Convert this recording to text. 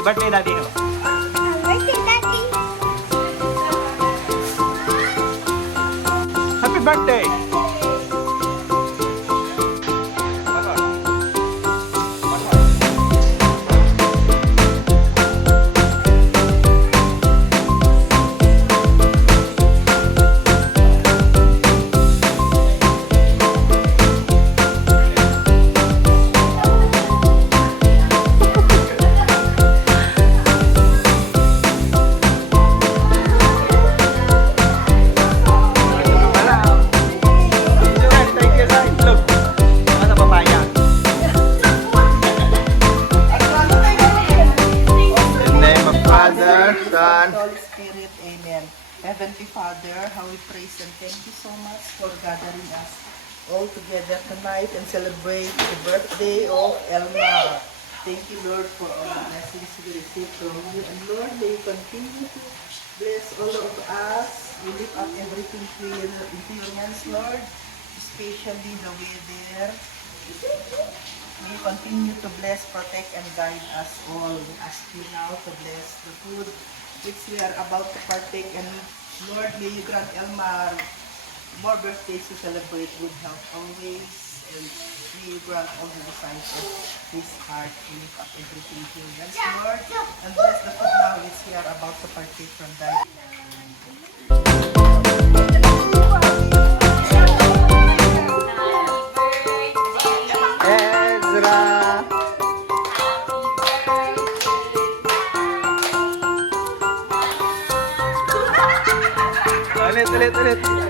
Happy birthday, Daddy. Birthday, Daddy. Happy birthday. Son, Holy Spirit, Amen. Heavenly Father, how we praise and thank you so much for gathering us all together tonight and celebrate the birthday of Elmar. Thank you, Lord, for all the blessings we receive from you. And Lord, may you continue to bless all of us. We lift up everything into your hands, Lord, especially the weather. May you continue to bless, protect, and guide us all. We ask you now to bless the food which we are about to partake. And Lord, may you grant Elmar more birthdays to celebrate, good health always. And may you grant all the desires of his heart to lift up everything to you. Yes, Lord. And bless the food now which we are about to partake from that. Ulit.